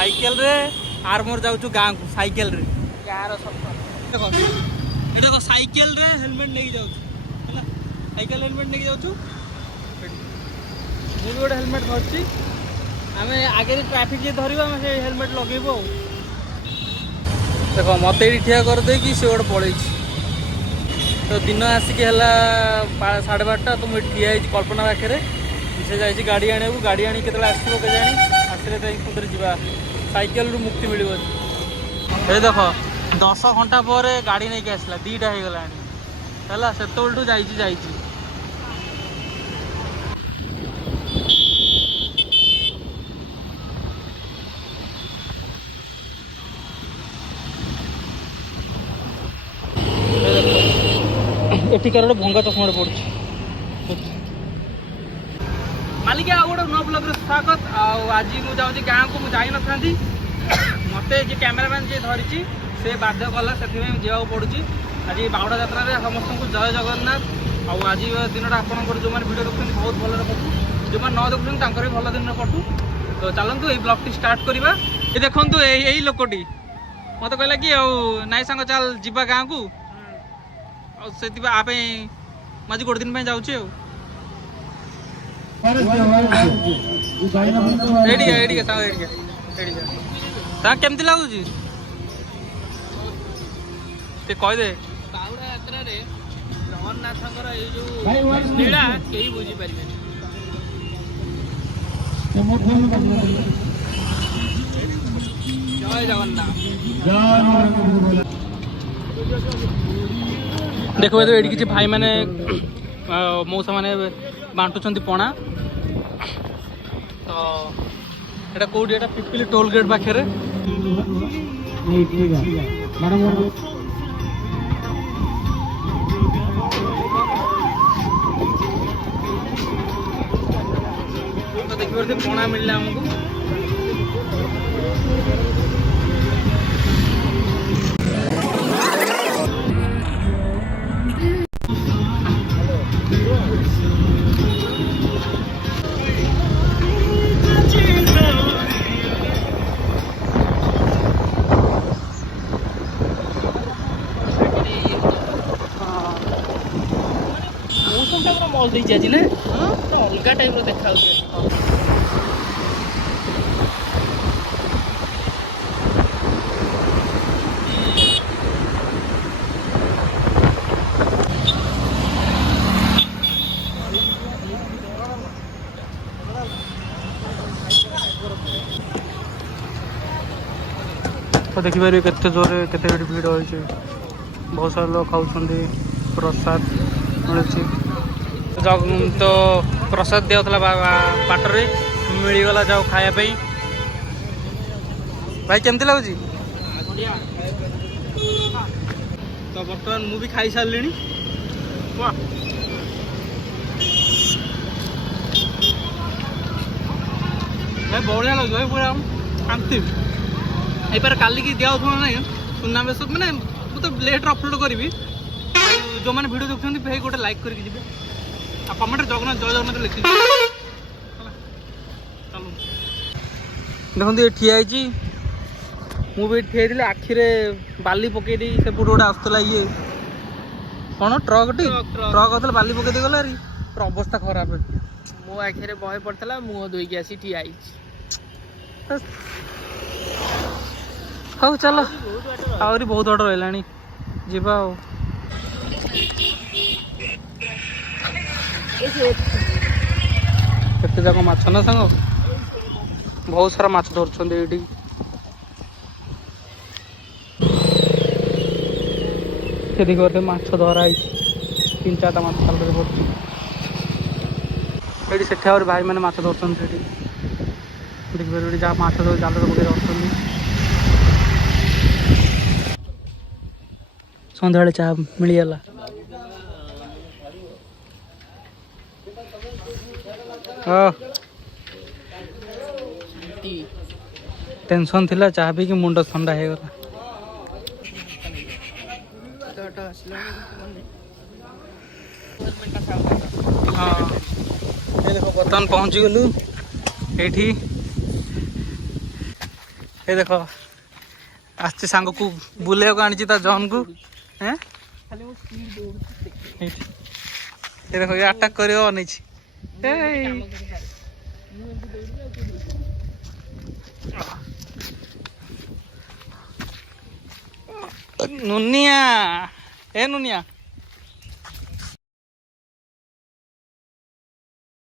cycle रे are more जाऊँ गाँ को साइकेल रे गाँव देखो ये देखो साइकेल रे हेलमेट नहीं जाऊँ साइकेल हेलमेट नहीं जाऊँ मुझे गोटे हेलमेट धरची आम आगे ट्राफिक जी धरवा आम से हेलमेट लगेबू देखो मत ये ठिया करदे कि सी गोटे पड़े तो दिन आसिक है 12:30 तो मुझे ठिया कल्पना पाखे से जाइए गाड़ी आने गाड़ी आनी के आसो के जानी आसले पुदर जा साइकेल रु मुक्ति मिल ये देख 10 घंटा पर गाड़ी नहीं के आसला 2टा हो गला है से जाइए एटिकार गोटे भंगा चश्मा पड़े मालिक आ गोटे नुआ ब्लॉग स्वागत आज मुझे गाँव को मुझे जाई ना मत जी कैमेरामैन जी धरी से बाध्य कला से जावाक पड़ुची आज बाहुड़ा यात्रा समस्त को जय जगन्नाथ आज दिन आपंकर जो मैंने भिडियो देखते बहुत भल कटू जो मैंने न देखुं भी भल दिन कटू तो चलतु ये ब्लॉग टी स्टार्ट करवा ये देखु यही लोकटी मत कहला कि नाई सांग चल जा गाँव को से आप आज गोटे दिन जाऊँगी केमती लगुच कहीदे बाहुड़ा यात्रा जगन्नाथ लीला कहीं बुझी पारे जय जगन्नाथ देखो ये किसी भाई मैंने मौसा मैंने बांटुंट पणा तो ये कौटी एटा पिपिली टोल गेट पाखे तो देखिए पणा मिलला हमको मॉल देखी आज ना अलग टाइप देखा तो देखिए केते जोर केते भीड़ होती बहुत सारा लोग खाऊँ प्रसाद मिलूँ तो प्रसाद दिया बाटर मिलगला जाओ खायापी भाई केमती लगुच तो बर्तमान मुझे खाई सारे भाई बढ़िया लगे भाई पूरा शांति यार काली की दिया ना सुनावेश मैंने मुझे लेट अपलोड करी जो मैंने वीडियो देखते भाई गोटे लाइक करके जी कमेंट जगन्नाथ जय जगन्नाथ लिखी देखो ये ठिया मुझे ठिया आखिरे बाली पकईदी से पुट गोटे आसला ये कौन ट्रक टी ट्रक आते बाली पकईदी गला पूरा अवस्था खराब मो आखिरे बहे पड़ता मुह धोईकी आसी ठिया हाँ चल आहरी बहुत बाट रहा जीवा केते जाक माछ ना सांग बहुत सारा माछ धरछन ये देखते माछ धरा 3-4टा माछ खाल पड़ी से भाई मैंने माछ धरछन देखिए जहाँ माछ धर जाल पकड़ धरछन सन्ध्या चाह मिलगला टेंशन थिला चाह पी कि मुंड ठंडा हो गला हाँ ये देखो बर्तमान पहुँची गलु ये ये देखो आसची सांग को बुले को आनी जॉन को हैं खाली मो स्पीड दौड़ ये देखो ये अटैक करियो नहीं नुनिया ए नुनिया